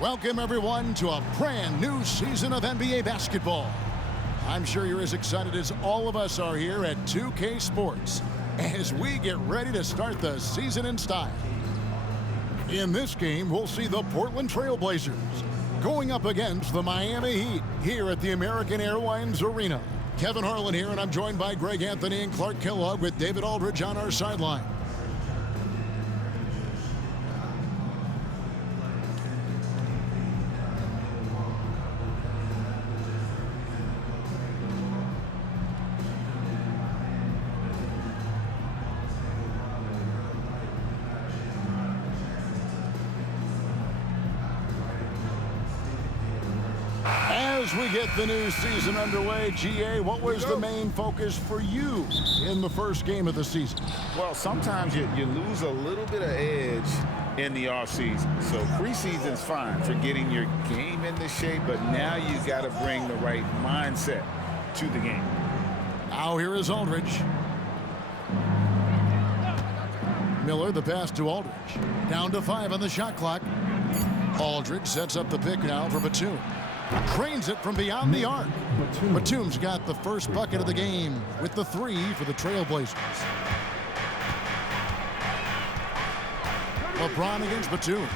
Welcome, everyone, to a brand new season of NBA basketball. I'm sure you're as excited as all of us are here at 2K Sports as we get ready to start the season in style. In this game, we'll see the Portland Trail Blazers going up against the Miami Heat here at the American Airlines Arena. Kevin Harlan here, and I'm joined by Greg Anthony and Clark Kellogg with David Aldridge on our sideline. As we get the new season underway, GA, what was the main focus for you in the first game of the season? Well, sometimes you lose a little bit of edge in the offseason. So preseason's fine for getting your game into shape, but now you got to bring the right mindset to the game. Now here is Aldridge. Miller, the pass to Aldridge. Down to 5 on the shot clock. Aldridge sets up the pick now for Batum. Cranes it from beyond the arc. Batum's got the first bucket of the game with the 3 for the Trailblazers. LeBron against Batum.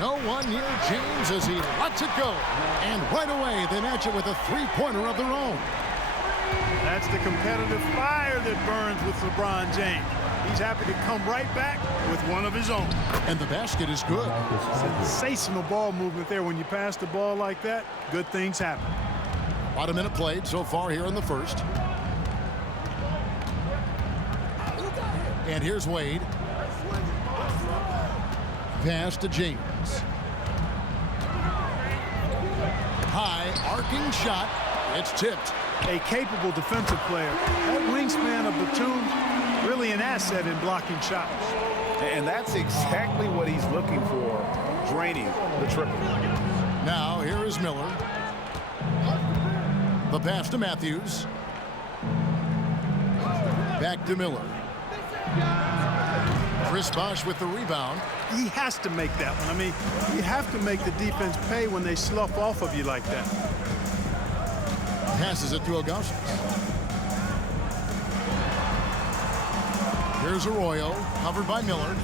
No one near James as he lets it go. And right away, they match it with a three-pointer of their own. That's the competitive fire that burns with LeBron James. He's happy to come right back with one of his own. And the basket is good. Sensational ball movement there. When you pass the ball like that, good things happen. About a minute played so far here in the first. And here's Wade. Pass to James. High arcing shot. It's tipped. A capable defensive player. That wingspan of Batum, really an asset in blocking shots. And that's exactly what he's looking for, draining the triple. Now, here is Miller. The pass to Matthews. Back to Miller. Chris Bosh with the rebound. He has to make that one. I mean, you have to make the defense pay when they slough off of you like that. Passes it to Augustus. Here's Arroyo, covered by Miller.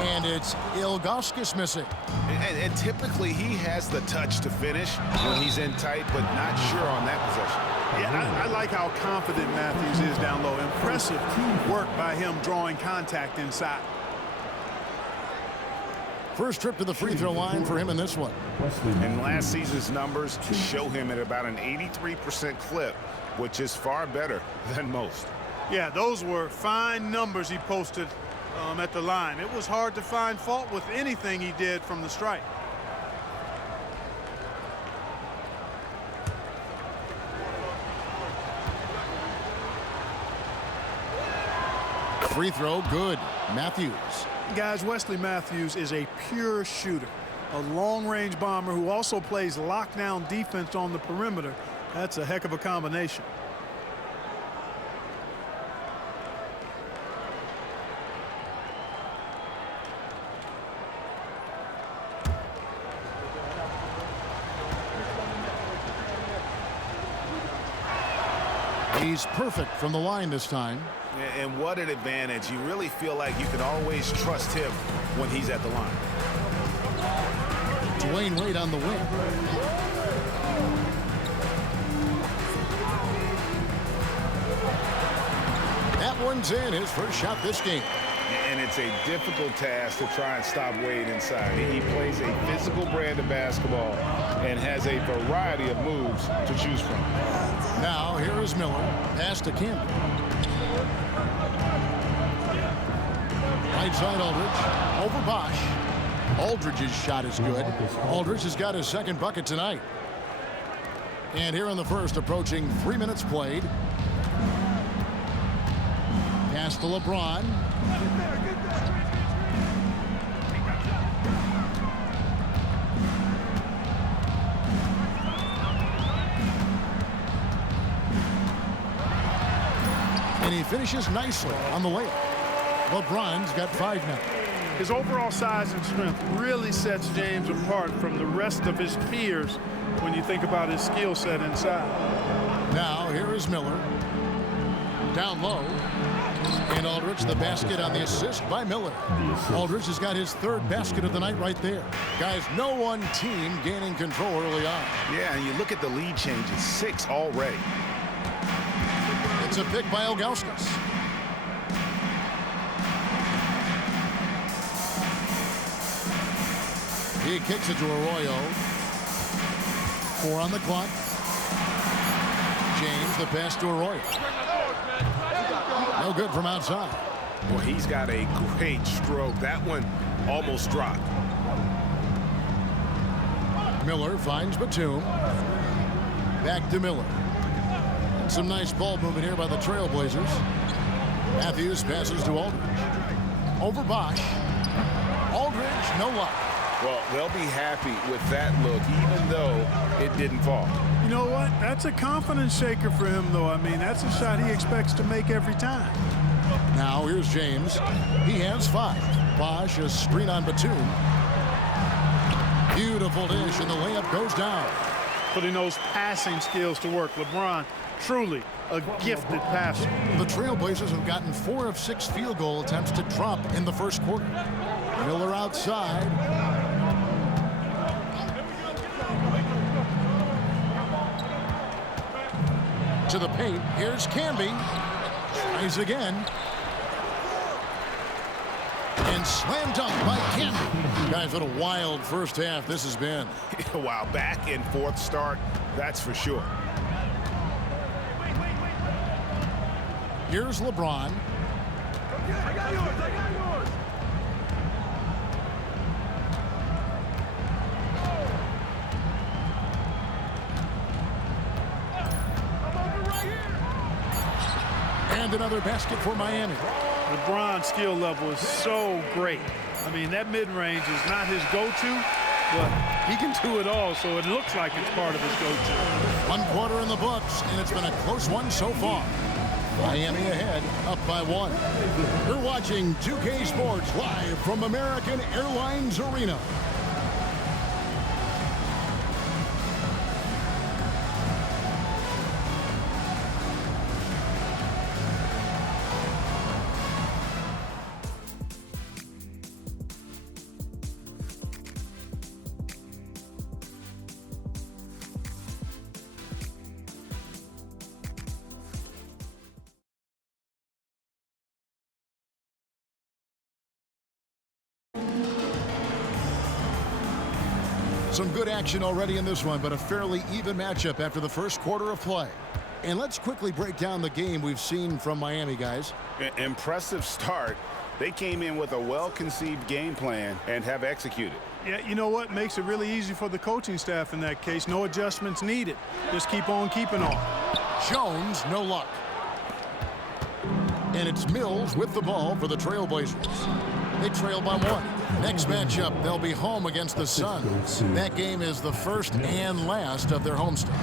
And it's Ilgauskas missing. And typically he has the touch to finish when he's in tight, but not sure on that possession. Yeah, I like how confident Matthews is down low. Impressive work by him drawing contact inside. First trip to the free throw line for him in this one. And last season's numbers show him at about an 83% clip, which is far better than most. Yeah, those were fine numbers he posted at the line. It was hard to find fault with anything he did from the stripe. Free throw, good. Matthews. Guys, Wesley Matthews is a pure shooter, a long-range bomber who also plays lockdown defense on the perimeter. That's a heck of a combination. He's perfect from the line this time. And what an advantage. You really feel like you can always trust him when he's at the line. Dwayne Wade on the wing. That one's in, his first shot this game. And it's a difficult task to try and stop Wade inside. He plays a physical brand of basketball and has a variety of moves to choose from. Now, here is Miller. Pass to Campbell. Right side Aldridge. Over Bosh. Aldridge's shot is good. Aldridge has got his second bucket tonight. And here in the first, approaching 3 minutes played. Pass to LeBron. And he finishes nicely on the layup. LeBron's got 5 now. His overall size and strength really sets James apart from the rest of his peers when you think about his skill set inside. Now here is Miller. Down low. And Aldridge, the basket on the assist by Miller. Aldridge has got his third basket of the night right there. Guys, no one team gaining control early on. Yeah, and you look at the lead changes, 6 already. It's a pick by Ilgauskas. He kicks it to Arroyo. 4 on the clock. James, the pass to Arroyo. No good from outside. Well, he's got a great stroke. That one almost dropped. Miller finds Batum. Back to Miller. And some nice ball movement here by the Trailblazers. Matthews passes to Aldridge. Over Bosch. Aldridge, no luck. Well, they'll be happy with that look, even though it didn't fall. You know what? That's a confidence shaker for him, though. I mean, that's a shot he expects to make every time. Now here's James. He has 5. Bosch, a screen on Batum. Beautiful dish, and the layup goes down. Putting those passing skills to work. LeBron, truly a gifted passer. The Trailblazers have gotten 4 of 6 field goal attempts to drop in the first quarter. Miller outside. To the paint. Here's Camby. Tries again. And slam dunk by Camby. Guys, what a wild first half this has been. Wow, back and forth start, that's for sure. Here's LeBron. I got yours. And another basket for Miami. LeBron's skill level is so great. I mean, that mid-range is not his go-to, but he can do it all, so it looks like it's part of his go-to. 1 quarter in the books, and it's been a close one so far. Miami ahead, up by 1. You're watching 2K Sports live from American Airlines Arena. Some good action already in this one, but a fairly even matchup after the first quarter of play. And let's quickly break down the game we've seen from Miami, guys. Impressive start. They came in with a well-conceived game plan and have executed. Yeah, you know what? Makes it really easy for the coaching staff in that case. No adjustments needed. Just keep on keeping on. Jones, no luck. And it's Mills with the ball for the Trailblazers. They trail by 1. Next matchup, they'll be home against the Suns. That game is the first and last of their homestand.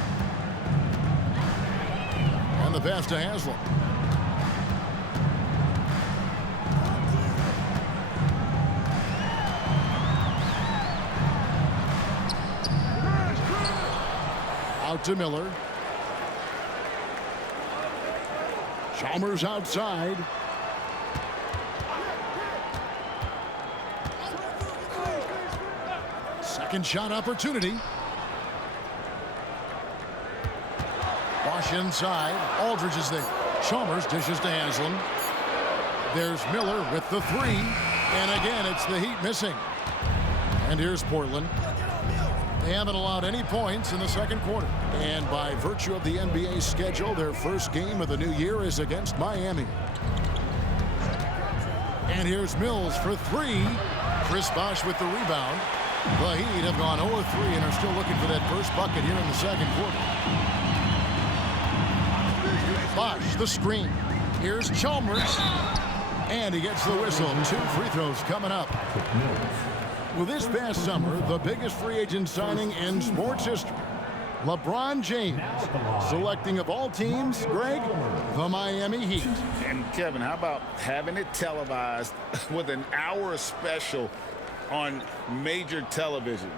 And the pass to Haslam. Out to Miller. Chalmers outside. Second shot opportunity. Bosch inside. Aldridge is there. Chalmers dishes to Haslam. There's Miller with the 3. And again, it's the Heat missing. And here's Portland. They haven't allowed any points in the second quarter. And by virtue of the NBA schedule, their first game of the new year is against Miami. And here's Mills for 3. Chris Bosch with the rebound. The Heat have gone 0-3 and are still looking for that first bucket here in the second quarter. Bosch, the screen. Here's Chalmers. And he gets the whistle. 2 free throws coming up. Well, this past summer, the biggest free agent signing in sports history. LeBron James, selecting of all teams, Greg, the Miami Heat. And Kevin, how about having it televised with an hour special on major television?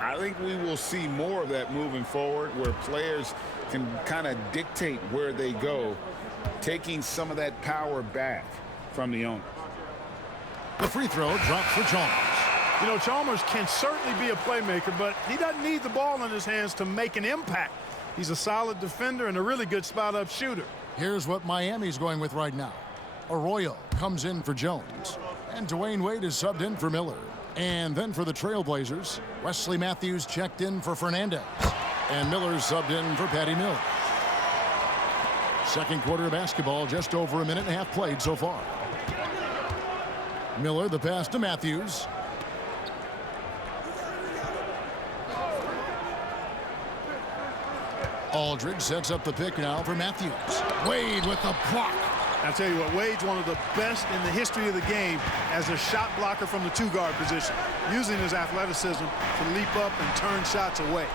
I think we will see more of that moving forward, where players can kind of dictate where they go, taking some of that power back from the owner. The free throw drops for Chalmers. You know, Chalmers can certainly be a playmaker, but he doesn't need the ball in his hands to make an impact. He's a solid defender and a really good spot-up shooter. Here's what Miami's going with right now. Arroyo comes in for Jones, and Dwayne Wade is subbed in for Miller. And then for the Trailblazers, Wesley Matthews checked in for Fernandez, and Miller's subbed in for Patty Mills. Second quarter of basketball, just over a minute and a half played so far. Miller, the pass to Matthews. Aldridge sets up the pick now for Matthews. Wade with the block. I'll tell you what, Wade's one of the best in the history of the game as a shot blocker from the two-guard position, using his athleticism to leap up and turn shots away.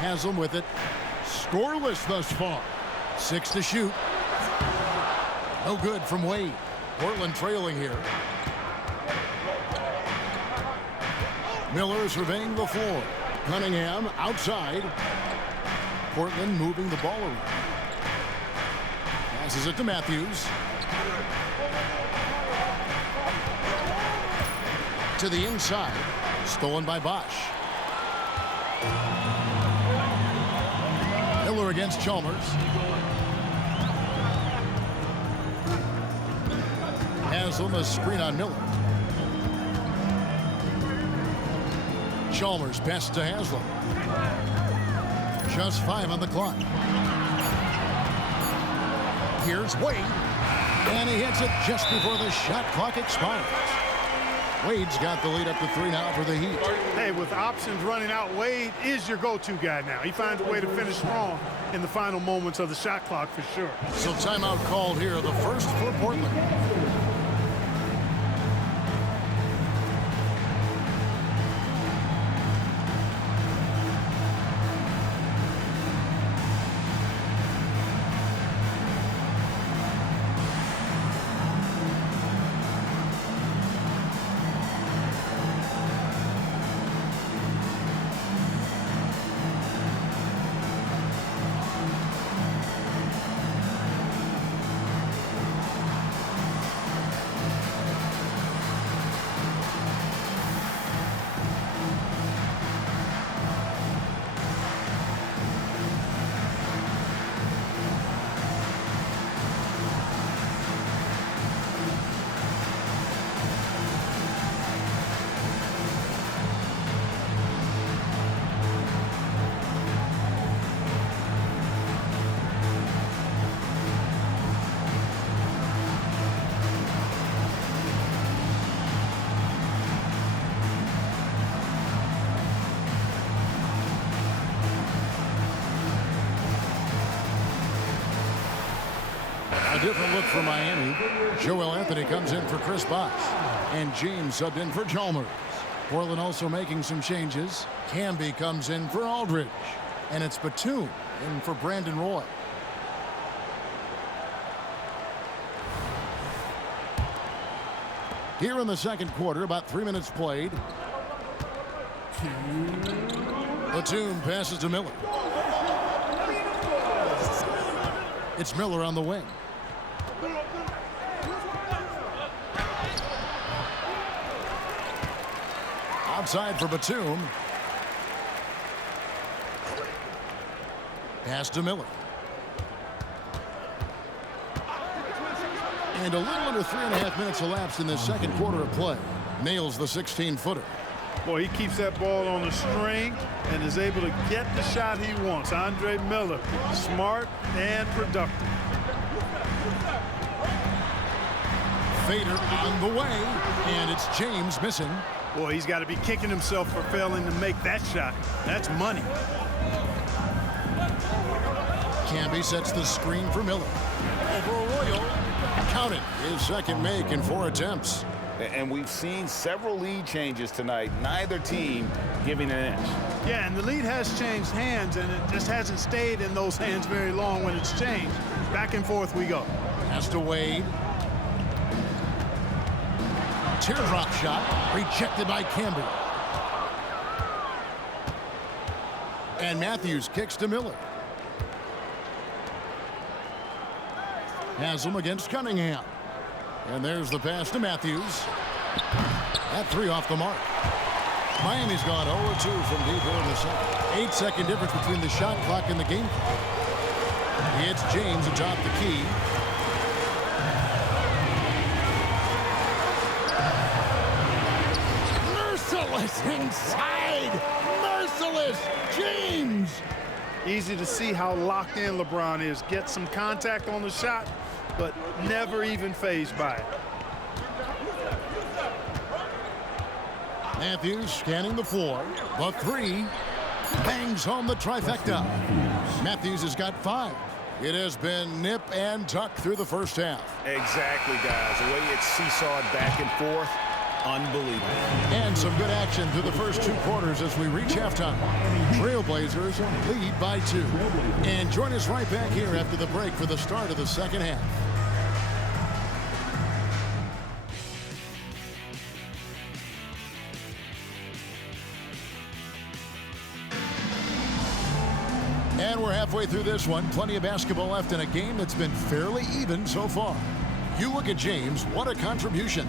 Haslam with it. Scoreless thus far. 6 to shoot. No good from Wade. Portland trailing here. Miller surveying the floor. Cunningham outside. Portland moving the ball around. Passes it to Matthews. To the inside. Stolen by Bosch. Miller against Chalmers. Haslam a screen on Miller. Chalmers passes to Haslam. Just 5 on the clock. Here's Wade. And he hits it just before the shot clock expires. Wade's got the lead up to 3 now for the Heat. Hey, with options running out, Wade is your go-to guy now. He finds a way to finish strong in the final moments of the shot clock for sure. So timeout called here, the first for Portland. A different look for Miami. Joel Anthony comes in for Chris Bosh. And James subbed in for Chalmers. Portland also making some changes. Camby comes in for Aldridge. And it's Batum in for Brandon Roy. Here in the second quarter, about 3 minutes played. Batum passes to Miller. It's Miller on the wing. Outside for Batum. Pass to Miller. And a little under 3.5 minutes elapsed in the second quarter of play. Nails the 16-footer. Boy, he keeps that ball on the string and is able to get the shot he wants. Andre Miller, smart and productive. Fader on the way, and it's James missing. Boy, he's got to be kicking himself for failing to make that shot. That's money. Camby sets the screen for Miller. Over Arroyo. Count it. His second make in 4 attempts. And we've seen several lead changes tonight, neither team giving an inch. Yeah, and the lead has changed hands, and it just hasn't stayed in those hands very long when it's changed. Back and forth we go. Pass to Wade. Teardrop shot, rejected by Campbell. And Matthews kicks to Miller. Haslam against Cunningham. And there's the pass to Matthews. That three off the mark. Miami's gone 0-2 from deep into the second. 8-second difference between the shot clock and the game clock. It's James atop the key. Merciless inside. Merciless James. Easy to see how locked in LeBron is. Gets some contact on the shot, but never even fazed by it. Matthews scanning the floor. The three bangs home the trifecta. Matthews has got 5. It has been nip and tuck through the first half. Exactly, guys. The way it's seesawed back and forth, unbelievable. And some good action through the first 2 quarters as we reach halftime. Trailblazers lead by 2. And join us right back here after the break for the start of the second half. And we're halfway through this one. Plenty of basketball left in a game that's been fairly even so far. You look at James, what a contribution.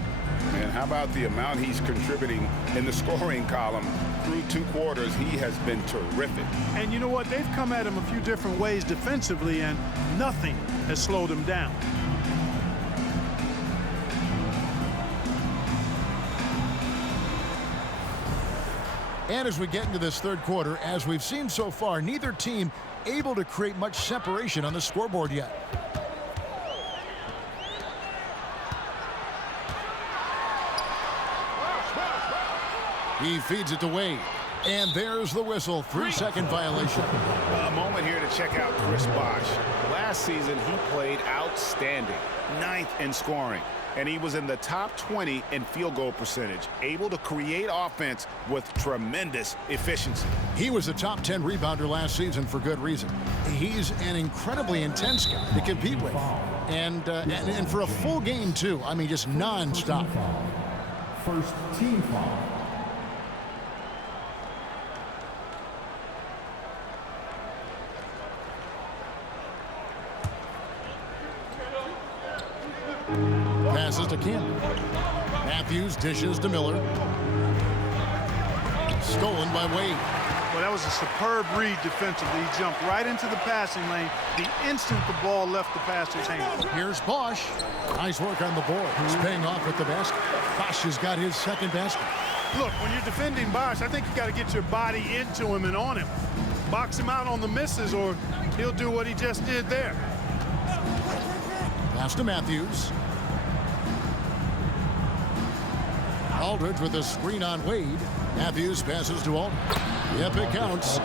And how about the amount he's contributing in the scoring column through 2 quarters? He has been terrific. And you know what? They've come at him a few different ways defensively, and nothing has slowed him down. And as we get into this third quarter, as we've seen so far, neither team able to create much separation on the scoreboard yet. He feeds it to Wade. And there's the whistle. 3-second violation. A moment here to check out Chris Bosh. Last season, he played outstanding. 9th in scoring. And he was in the top 20 in field goal percentage. Able to create offense with tremendous efficiency. He was a top 10 rebounder last season for good reason. He's an incredibly intense guy to compete with. And for a full game, too. I mean, just non-stop. First team foul. Passes to Campbell. Matthews dishes to Miller. Stolen by Wade. Well, that was a superb read defensively. He jumped right into the passing lane the instant the ball left the passer's hand. Here's Bosh. Nice work on the board. He's paying off at the basket. Bosh has got his second basket. Look, when you're defending Bosh, I think you got to get your body into him and on him. Box him out on the misses, or he'll do what he just did there. Pass to Matthews. Aldridge with a screen on Wade. Matthews passes to Aldridge. Yep, it counts.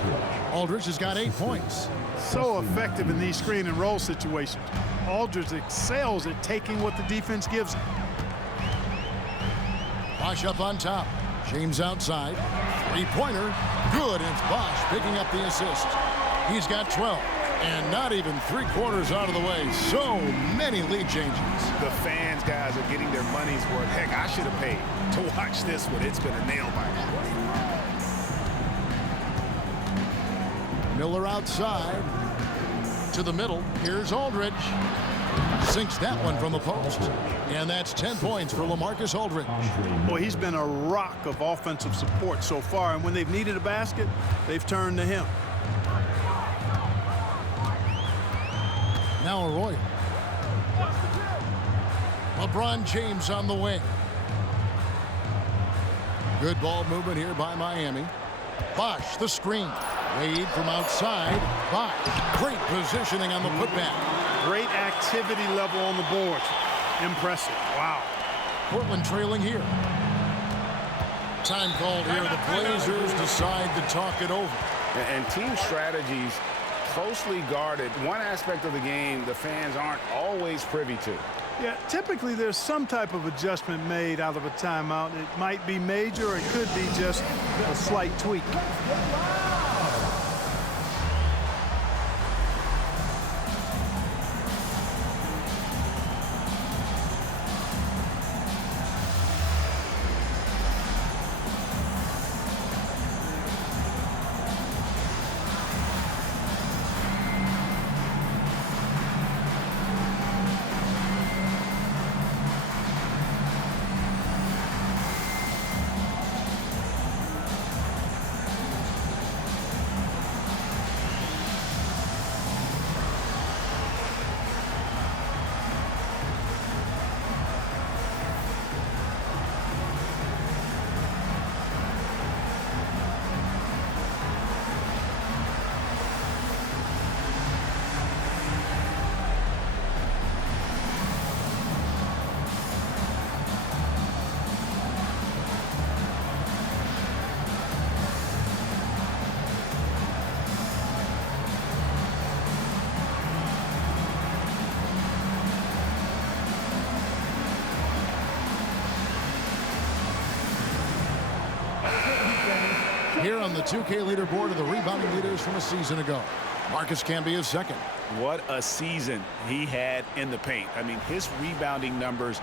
Aldridge has got 8 points. So effective in these screen and roll situations. Aldridge excels at taking what the defense gives him. Bosh up on top. James outside. 3-pointer. Good. And it's Bosh picking up the assist. He's got 12. And not even 3 quarters out of the way. So many lead changes. The fans, guys, are getting their money's worth. Heck, I should have paid to watch this one. It's been a nail biter. Miller outside to the middle. Here's Aldridge. Sinks that one from the post. And that's 10 points for LaMarcus Aldridge. Boy, he's been a rock of offensive support so far. And when they've needed a basket, they've turned to him. Now Arroyo. LeBron James on the wing. Good ball movement here by Miami. Bosh the screen. Wade from outside. Bosh. Great positioning on the putback. Great activity level on the board. Impressive. Wow. Portland trailing here. Time called here. The Blazers decide to talk it over. And team strategies closely guarded. One aspect of the game the fans aren't always privy to. Yeah, typically there's some type of adjustment made out of a timeout. It might be major, or it could be just a slight tweak. Here on the 2K leaderboard are the rebounding leaders from a season ago. Marcus Camby is second. What a season he had in the paint. I mean, his rebounding numbers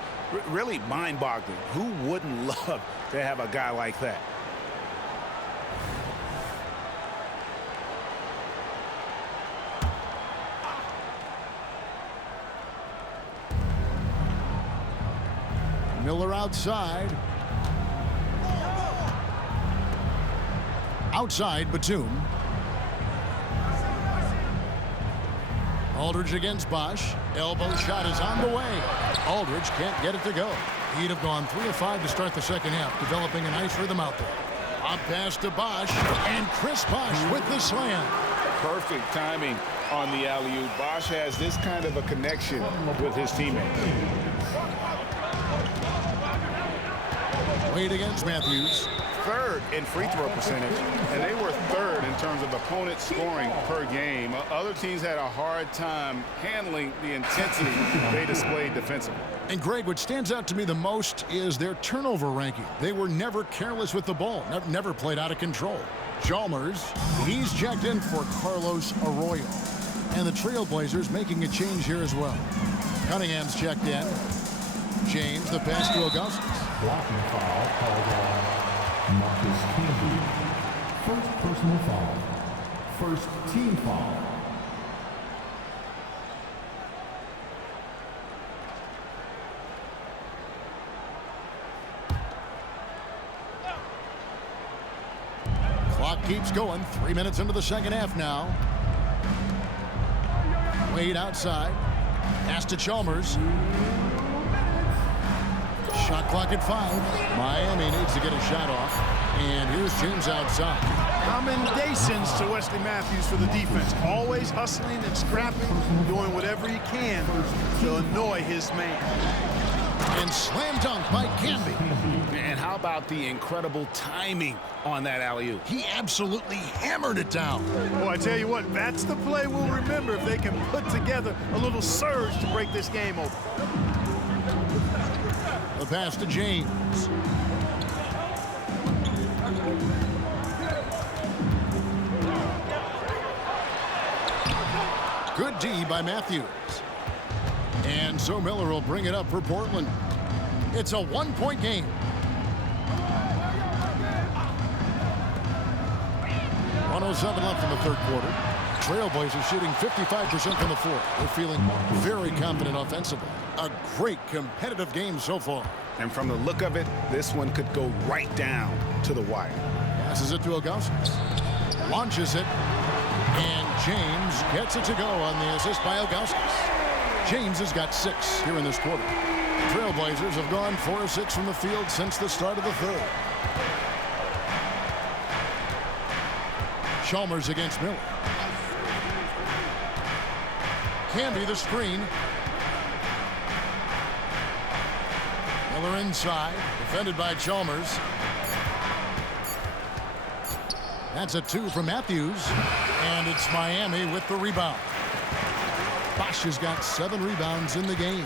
really mind-boggling. Who wouldn't love to have a guy like that? Miller outside. Outside, Batum. Aldridge against Bosch. Elbow shot is on the way. Aldridge can't get it to go. He'd have gone 3 of 5 to start the second half, developing a nice rhythm out there. Up pass to Bosch, and Chris Bosch with the slam. Perfect timing on the alley-oop. Bosch has this kind of a connection with his teammates. Wade against Matthews. Third in free throw percentage, and they were third in terms of opponent scoring per game. Other teams had a hard time handling the intensity they displayed defensively. And Greg, what stands out to me the most is their turnover ranking. They were never careless with the ball, never played out of control. Chalmers, he's checked in for Carlos Arroyo. And the Trailblazers making a change here as well. Cunningham's checked in. James, the pass to Augustus. Blocking foul called on Marcus Camby. First personal foul. First team foul. Clock keeps going. 3 minutes into the second half now. Wade outside. Pass to Chalmers. Shot clock at 5. Miami needs to get a shot off. And here's James outside. Commendations to Wesley Matthews for the defense. Always hustling and scrapping, doing whatever he can to annoy his man. And slam dunk by Camby. And how about the incredible timing on that alley-oop? He absolutely hammered it down. Boy, I tell you what, that's the play we'll remember if they can put together a little surge to break this game open. The pass to James. Good D by Matthews. And so Miller will bring it up for Portland. It's a one-point game. .107 left in the third quarter. Trailblazers shooting 55% from the floor. They're feeling very confident offensively. A great competitive game so far. And from the look of it, this one could go right down to the wire. Passes it to Augustus. Launches it. And James gets it to go on the assist by Augustus. James has got 6 here in this quarter. Trailblazers have gone 4 of 6 from the field since the start of the third. Chalmers against Miller. Camby the screen. Miller inside, defended by Chalmers. That's a 2 from Matthews, and it's Miami with the rebound. Bosch has got 7 rebounds in the game.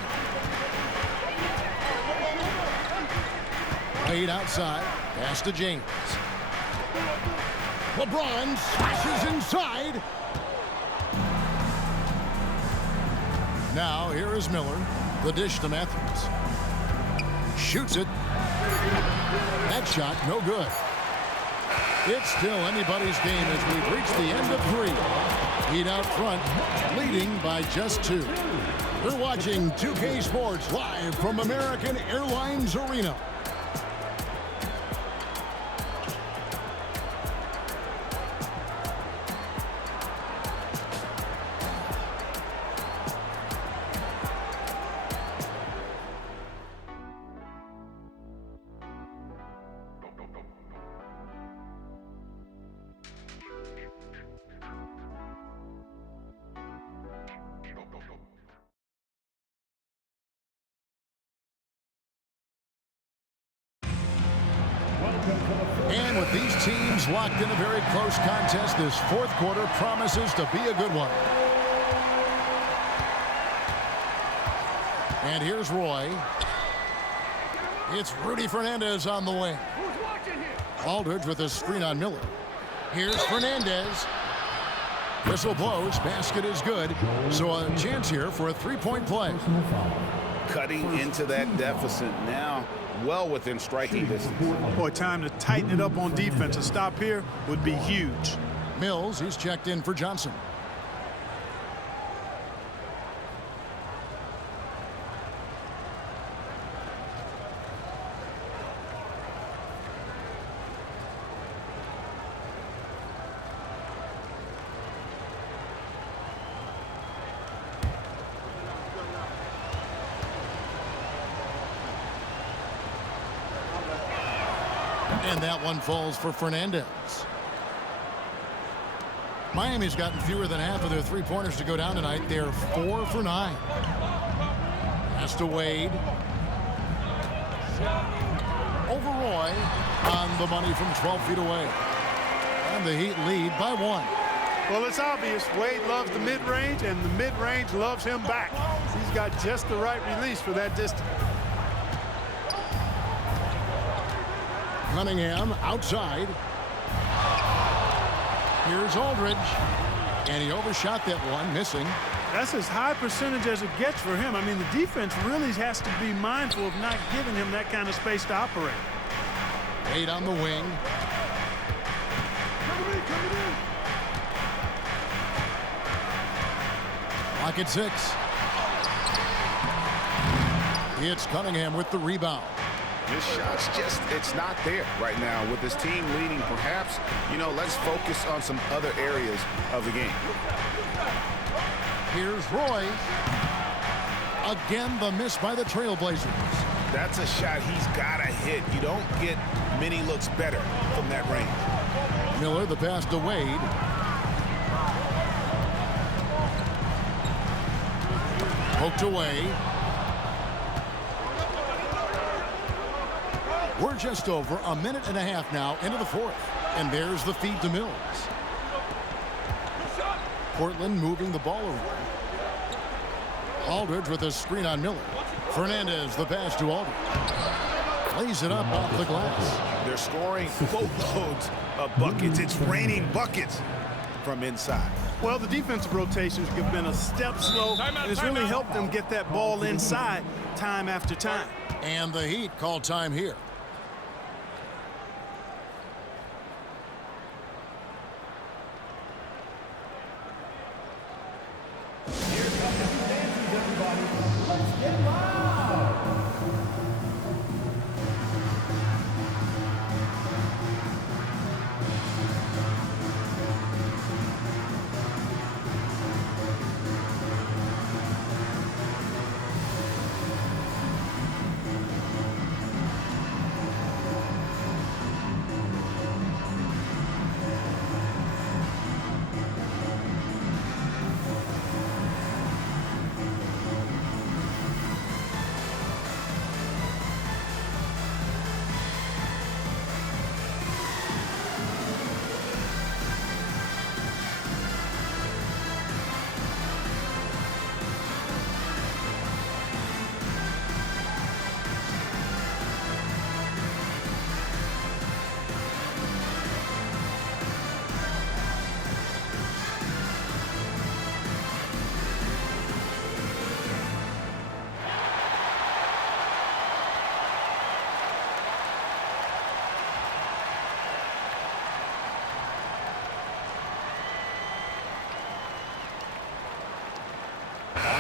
Wade outside. Pass to James. LeBron slashes inside. Now here is Miller. The dish to Matthews. Shoots it. That shot no good. It's still anybody's game as we've reached the end of 3. Heat out front, leading by just 2. You're watching 2K Sports live from American Airlines Arena. And with these teams locked in a very close contest, this fourth quarter promises to be a good one. And here's Roy. It's Rudy Fernandez on the wing. Aldridge with a screen on Miller. Here's Fernandez. Whistle blows. Basket is good. So a chance here for a three-point play. Cutting into that deficit now, well within striking distance. Boy, time to tighten it up on defense. A stop here would be huge. Mills, he's checked in for Johnson. And that one falls for Fernandez. Miami's gotten fewer than half of their three-pointers to go down tonight. They're 4 for 9. Pass to Wade. Over Roy on the money from 12 feet away. And the Heat lead by 1. Well, it's obvious. Wade loves the mid-range, and the mid-range loves him back. He's got just the right release for that distance. Cunningham outside. Here's Aldridge. And he overshot that one, missing. That's as high percentage as it gets for him. I mean, the defense really has to be mindful of not giving him that kind of space to operate. Wade on the wing. Clock at 6. It's Cunningham with the rebound. This shot's just, it's not there right now. With his team leading, perhaps, let's focus on some other areas of the game. Here's Roy. Again, the miss by the Trailblazers. That's a shot he's got to hit. You don't get many looks better from that range. Miller, the pass to Wade. Poked away. We're just over a minute and a half now into the fourth. And there's the feed to Mills. Portland moving the ball around. Aldridge with a screen on Miller. Fernandez, the pass to Aldridge. Plays it up off the glass. They're scoring boatloads of buckets. It's raining buckets from inside. Well, the defensive rotations have been a step slow, and it's really helped them get that ball inside time after time. And the Heat call time here.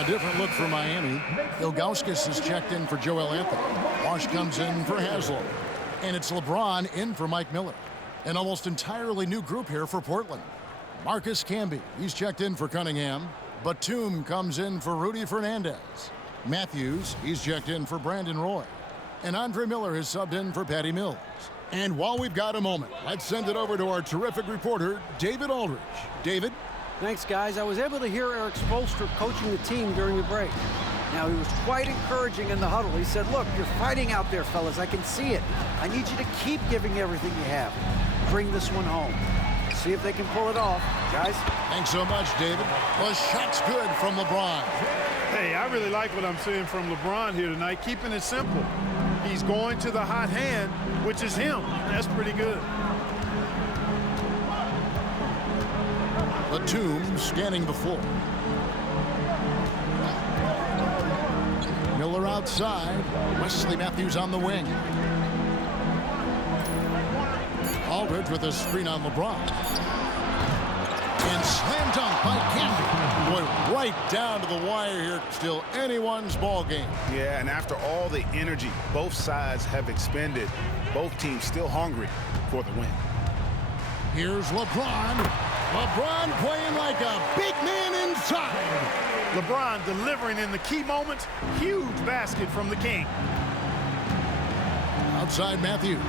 different look for Miami. Ilgauskas is checked in for Joel Anthony. Marsh comes in for Haslam. And it's Lebron in for Mike Miller. An almost entirely new group here for Portland. Marcus Camby, he's checked in for Cunningham. Batum comes in for Rudy Fernandez. Matthews, he's checked in for Brandon Roy. And Andre Miller has subbed in for Patty Mills. And while we've got a moment, let's send it over to our terrific reporter, David Aldridge. David? Thanks, guys. I was able to hear Eric Spoelstra coaching the team during the break. Now, he was quite encouraging in the huddle. He said, look, you're fighting out there, fellas. I can see it. I need you to keep giving everything you have. Bring this one home. See if they can pull it off. Guys? Thanks so much, David. The shot's good from LeBron. Hey, I really like what I'm seeing from LeBron here tonight, keeping it simple. He's going to the hot hand, which is him. That's pretty good. Batum scanning the floor. Miller outside. Wesley Matthews on the wing. Aldridge with a screen on LeBron. And slam dunk by Camby. Boy, right down to the wire here. Still anyone's ball game. Yeah, and after all the energy both sides have expended, both teams still hungry for the win. Here's LeBron. LeBron playing like a big man inside. LeBron delivering in the key moments. Huge basket from the King. Outside Matthews.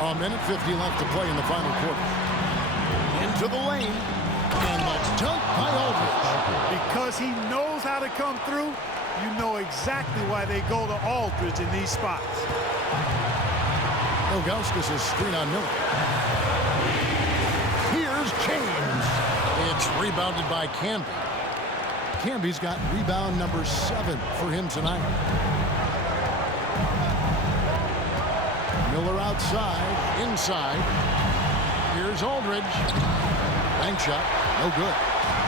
A minute 50 left to play in the final quarter. Into the lane. And the dunk by Aldridge. Because he knows how to come through, you know exactly why they go to Aldridge in these spots. Ilgauskas is screen on Miller. Here's James. It's rebounded by Camby. Camby's got rebound number 7 for him tonight. Miller outside, inside. Here's Aldridge. Bank shot, no good.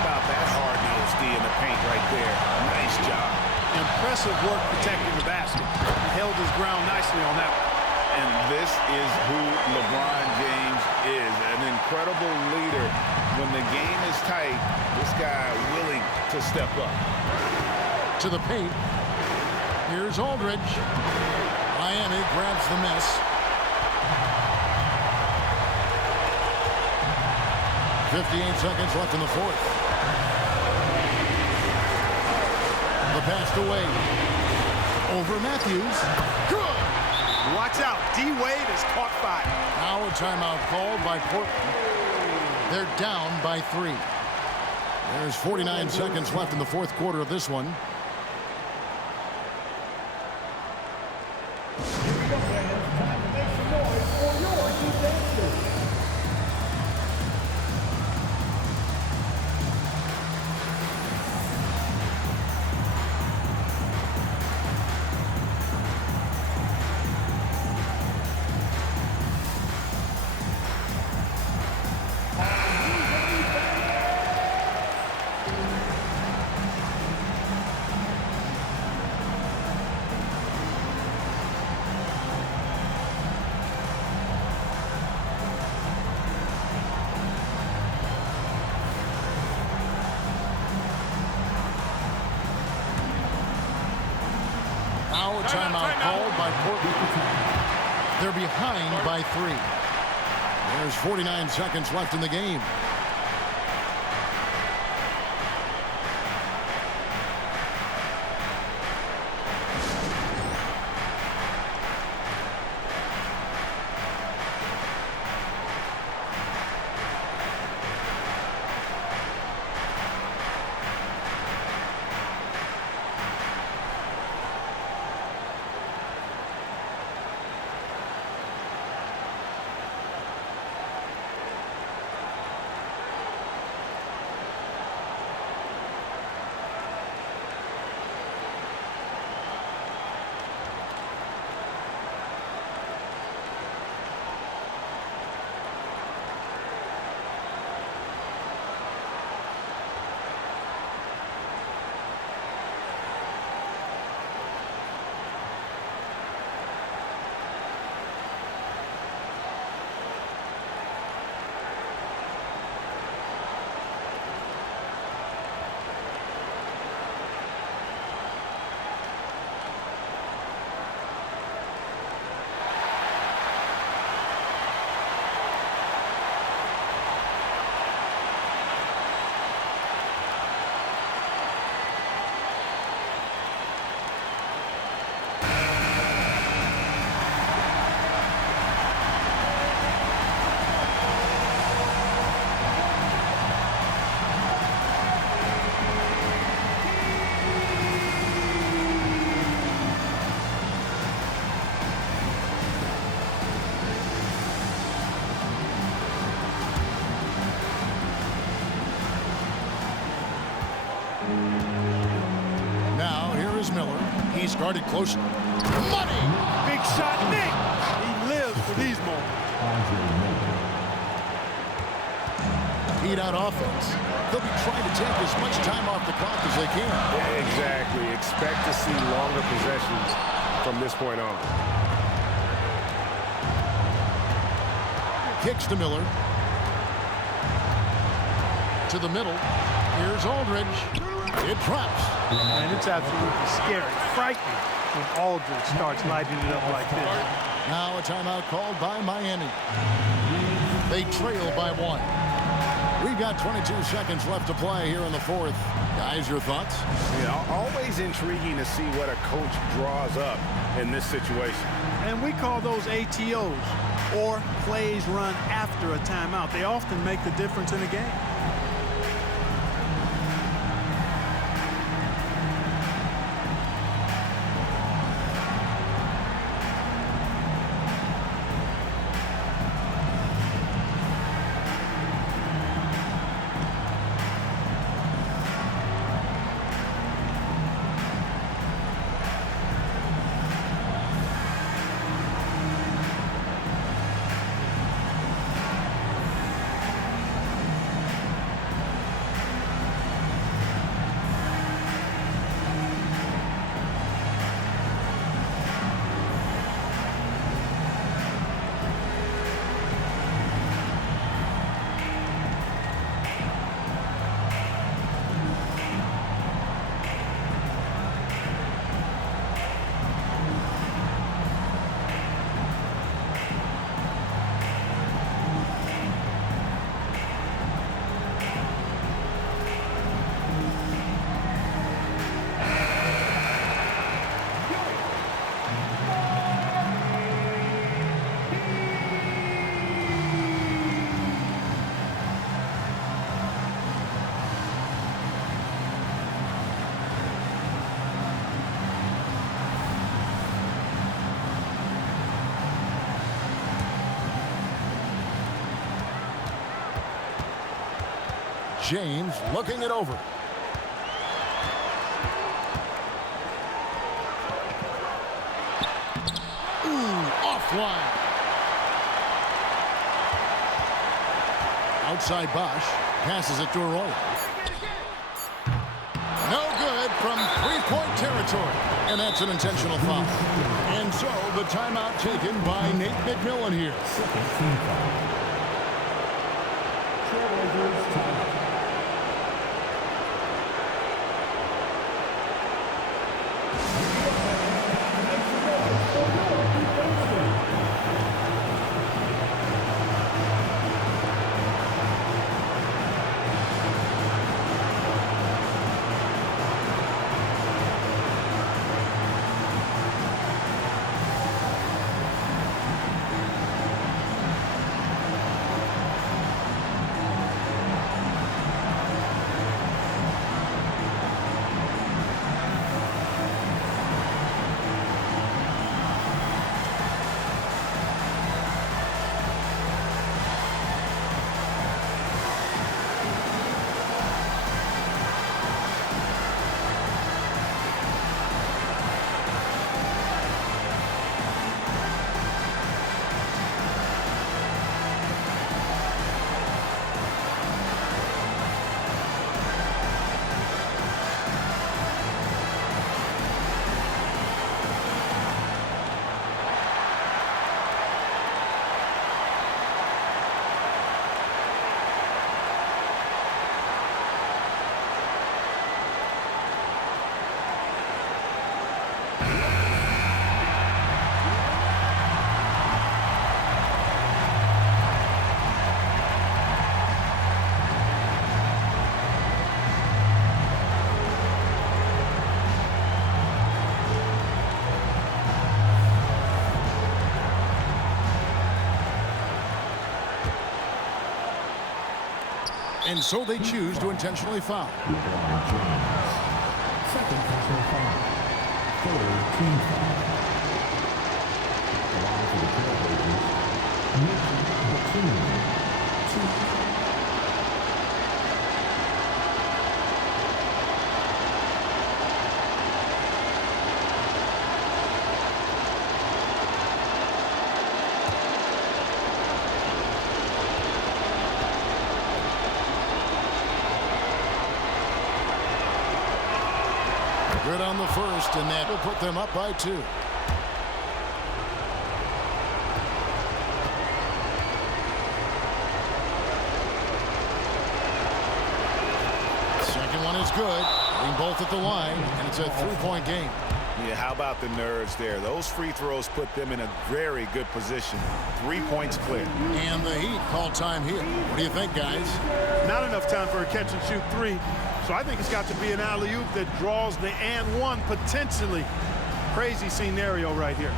About that hard-nosed D in the paint right there. Nice job. Impressive work protecting the basket. He held his ground nicely on that one. And this is who LeBron James is, an incredible leader. When the game is tight, this guy willing to step up. To the paint. Here's Aldridge. Miami grabs the miss. .58 seconds left in the fourth. The pass to Wade. Over Matthews. Good! Watch out, D-Wade is caught fire. Now a timeout called by Portland. They're down by 3. There's 49 seconds left in the fourth quarter of this one. Now a timeout called by Portland. They're behind by 3. There's 49 seconds left in the game. is Miller. He's guarded close. Money! Big shot, Nick. He lives for these moments. Heat out offense. They'll be trying to take as much time off the clock as they can. Yeah, exactly. Expect to see longer possessions from this point on. Kicks to Miller. To the middle. Here's Aldridge. It drops. And it's absolutely scary, frightening when Aldridge starts lighting it up like this. Now a timeout called by Miami. They trail by 1. We've got 22 seconds left to play here in the fourth. Guys, your thoughts? Yeah, always intriguing to see what a coach draws up in this situation. And we call those ATOs, or plays run after a timeout. They often make the difference in a game. James looking it over. Offline. Outside Bosch. Passes it to Arroyo. No good from three-point territory. And that's an intentional foul. And so the timeout taken by Nate McMillan here. And so they choose to intentionally foul. LeBron James. Second personal foul. Third team foul. Line for the Trailblazers. Mitch Batum. 2. Good on the first, and that will put them up by 2. Second one is good. Hitting both at the line, and it's a 3-point game. Yeah, how about the nerves there? Those free throws put them in a very good position. 3 points clear. And the Heat call time here. What do you think, guys? Not enough time for a catch-and-shoot 3, so I think it's got to be an alley-oop that draws the and one potentially. Crazy scenario right here.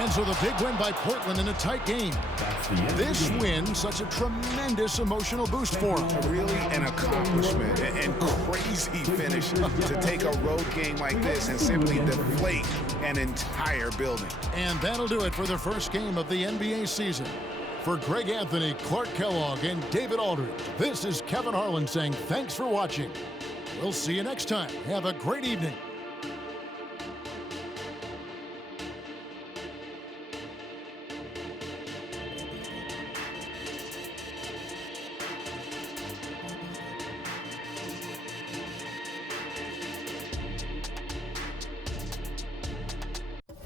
And so the big win by Portland in a tight game. This win, such a tremendous emotional boost for them. Really an accomplishment and crazy finish to take a road game like this and simply deflate an entire building. And that'll do it for the first game of the NBA season. For Greg Anthony, Clark Kellogg, and David Aldridge, this is Kevin Harlan saying thanks for watching. We'll see you next time. Have a great evening.